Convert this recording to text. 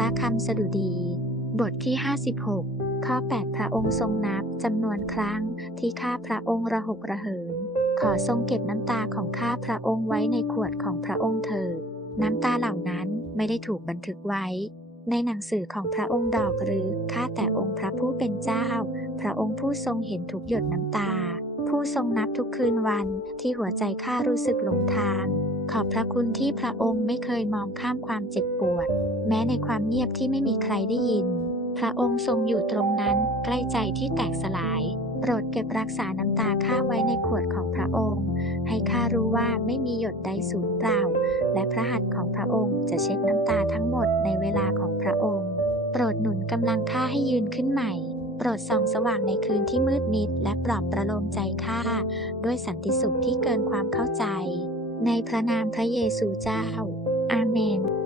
ระคำสดุดี บทที่ 56 ข้อ 8 พระองค์ทรงนับจำนวนครั้งที่ข้าพระองค์ระหกระเหิน ขอทรงเก็บน้ำตาของข้าพระองค์ไว้ในขวดของพระองค์เถิดน้ำตาเหล่านั้นไม่ได้ถูกบันทึกไว้ ในหนังสือของพระองค์ดอกหรือข้าแต่องค์พระผู้เป็นเจ้า พระองค์ผู้ทรงเห็นทุกหยดน้ำตา ผู้ทรงนับทุกคืนวันที่หัวใจข้ารู้สึกหลงทาง ขอบพระคุณที่พระองค์ไม่เคยมองข้ามความเจ็บปวด แม้ในความเงียบที่ไม่มีใครได้ยิน พระองค์ทรงอยู่ตรงนั้นใกล้ใจที่แตกสลาย โปรดเก็บรักษาน้ำตาข้าไว้ในขวดของพระองค์ ให้ข้ารู้ว่าไม่มีหยดใดสูญเปล่า และพระหัตถ์ของพระองค์จะเช็ดน้ำตาทั้งหมดในเวลาของพระองค์ โปรดหนุนกำลังข้าให้ยืนขึ้นใหม่โปรดส่องสว่างในคืนที่มืดมิด และปลอบประโลมใจข้าด้วยสันติสุขที่เกินความเข้าใจ ในพระนามพระเยซูเจ้า อาเมน